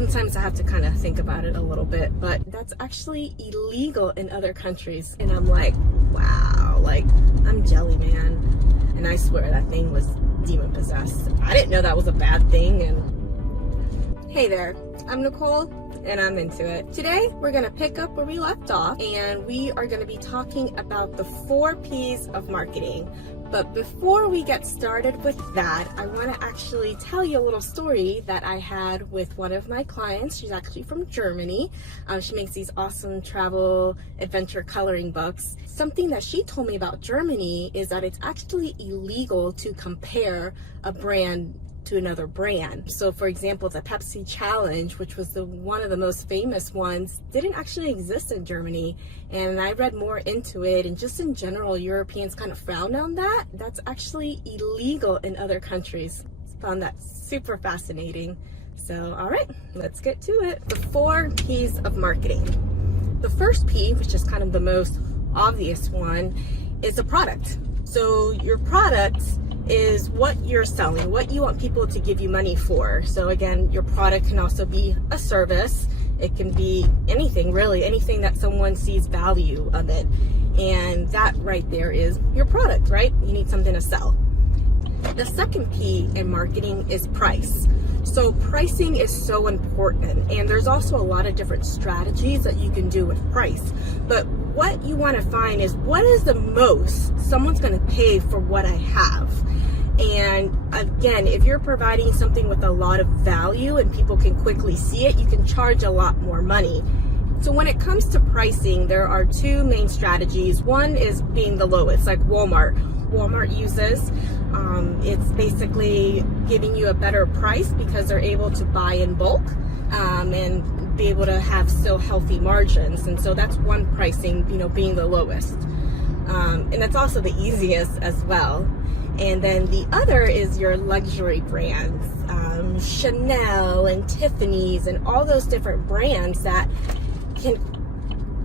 Sometimes I have to kind of think about it a little bit, but that's actually illegal in other countries. And I'm like, wow, like, I'm jelly, man. And I swear that thing was demon possessed. I didn't know that was a bad thing. And hey there, I'm Nicole, and I'm into it. Today, we're gonna pick up where we left off, and we are gonna be talking about the 4 P's of marketing. But before we get started with that, I want to actually tell you a little story that I had with one of my clients. She's actually from Germany. She makes these awesome travel adventure coloring books. Something that she told me about Germany is that it's actually illegal to compare a brand to another brand. So for example, the Pepsi challenge, which was one of the most famous ones, didn't actually exist in Germany. And I read more into it, and just in general, Europeans kind of frown on that. That's actually illegal in other countries. Found that super fascinating. So all right, let's get to it. The 4 P's of marketing. The first P, which is kind of the most obvious one, is a product. So your product is what you're selling, what you want people to give you money for. So again, your product can also be a service. It can be anything, really, anything that someone sees value of it. And that right there is your product, right? You need something to sell. The second P in marketing is price. So pricing is so important, and there's also a lot of different strategies that you can do with price. But what you want to find is, what is the most someone's going to pay for what I have? And again, if you're providing something with a lot of value and people can quickly see it, you can charge a lot more money. So when it comes to pricing, there are 2 main strategies. One is being the lowest, like Walmart uses. It's basically giving you a better price because they're able to buy in bulk and be able to have still healthy margins. And so that's one pricing, being the lowest. And that's also the easiest as well. And then the other is your luxury brands, Chanel and Tiffany's and all those different brands that can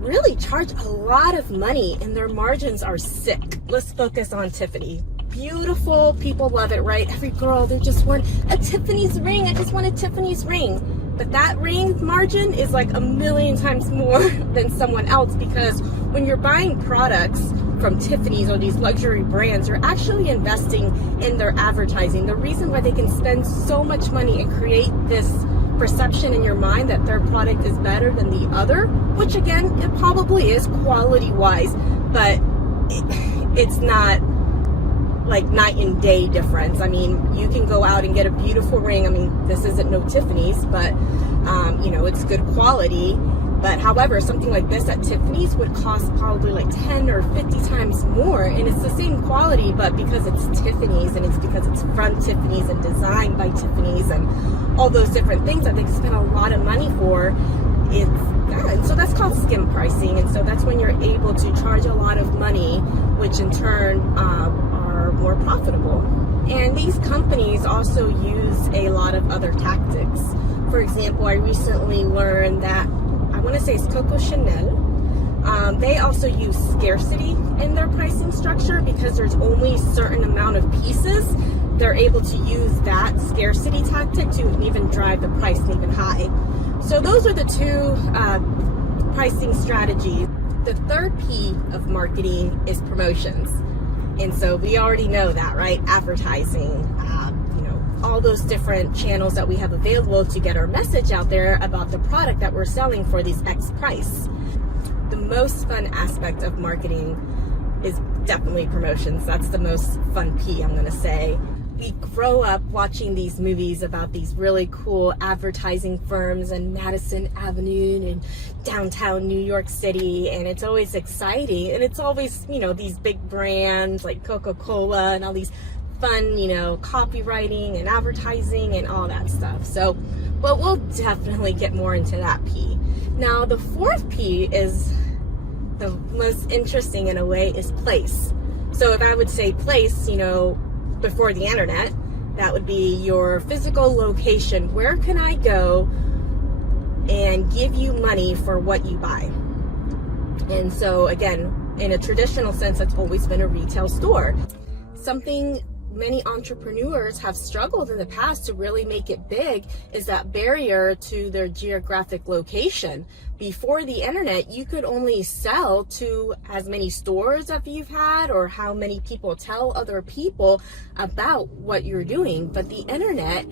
really charge a lot of money, and their margins are sick. Let's focus on Tiffany. Beautiful, people love it, right? Every girl, they just want a Tiffany's ring. I just want a Tiffany's ring. But that ring margin is like a million times more than someone else, because when you're buying products from Tiffany's or these luxury brands, you're actually investing in their advertising. The reason why they can spend so much money and create this perception in your mind that their product is better than the other, which again, it probably is quality-wise, but it's not like night and day difference. I mean, you can go out and get a beautiful ring. I mean, this isn't no Tiffany's, but it's good quality. But however, something like this at Tiffany's would cost probably like 10 or 50 times more, and it's the same quality, but because it's Tiffany's and it's because it's from Tiffany's and designed by Tiffany's and all those different things that they spend a lot of money for, and so that's called skim pricing. And so that's when you're able to charge a lot of money, which in turn are more profitable. And these companies also use a lot of other tactics. For example, I recently learned that, I want to say it's Coco Chanel, they also use scarcity in their pricing structure because there's only a certain amount of pieces. They're able to use that scarcity tactic to even drive the price even high. So those are the 2 pricing strategies. The third P of marketing is promotions. And so we already know that, right? Advertising, all those different channels that we have available to get our message out there about the product that we're selling for these X price. The most fun aspect of marketing is definitely promotions. That's the most fun P, I'm gonna say. We grow up watching these movies about these really cool advertising firms in Madison Avenue and downtown New York City, and it's always exciting, and it's always, these big brands like Coca-Cola and all these fun, copywriting and advertising and all that stuff. So, but we'll definitely get more into that P. Now, the 4th P is the most interesting in a way, is place. So if I would say place, before the internet, that would be your physical location. Where can I go and give you money for what you buy? And so again, in a traditional sense, that's always been a retail store. Something many entrepreneurs have struggled in the past to really make it big is that barrier to their geographic location. Before the internet, you could only sell to as many stores as you've had or how many people tell other people about what you're doing. But the internet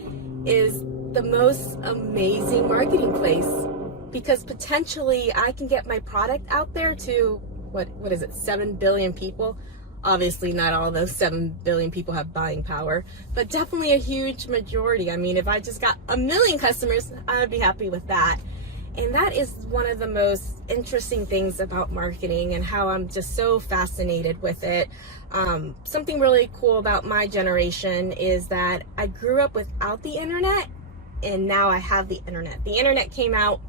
is the most amazing marketing place, because potentially I can get my product out there to what is it, 7 billion people. Obviously not all those 7 billion people have buying power, but definitely a huge majority. I mean, if I just got 1 million customers, I would be happy with that. And that is one of the most interesting things about marketing and how I'm just so fascinated with it. Something really cool about my generation is that I grew up without the internet, and now I have the internet. The internet came out,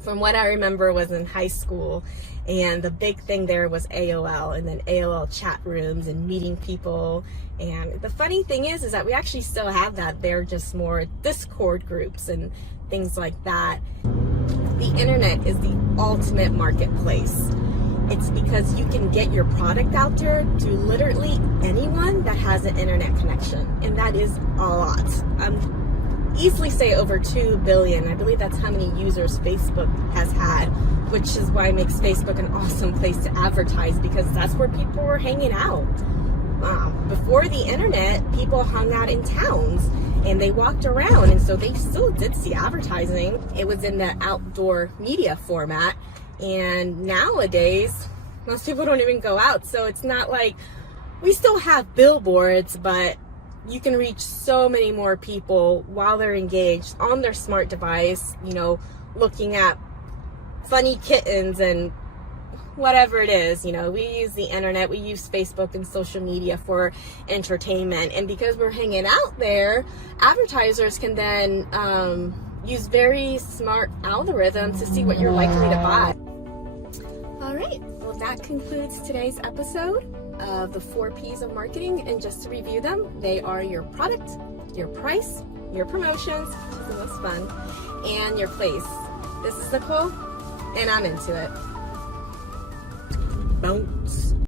from what I remember, was in high school, and the big thing there was AOL, and then AOL chat rooms and meeting people. And the funny thing is that we actually still have that. They're just more Discord groups and things like that. The internet is the ultimate marketplace. It's because you can get your product out there to literally anyone that has an internet connection, and that is a lot. Easily say over 2 billion. I believe that's how many users Facebook has had, which is why it makes Facebook an awesome place to advertise, because that's where people were hanging out. Before the internet, people hung out in towns and they walked around, and so they still did see advertising. It was in the outdoor media format, and nowadays most people don't even go out, so it's not like we still have billboards, but you can reach so many more people while they're engaged on their smart device, you know, looking at funny kittens and whatever it is. You know, we use the internet, we use Facebook and social media for entertainment. And because we're hanging out there, advertisers can then use very smart algorithms to see what you're likely to buy. All right, well, that concludes today's episode of the 4 P's of marketing. And just to review them, they are your product, your price, your promotions, which is the most fun, and your place. This is Nicole, and I'm into it. Bounce.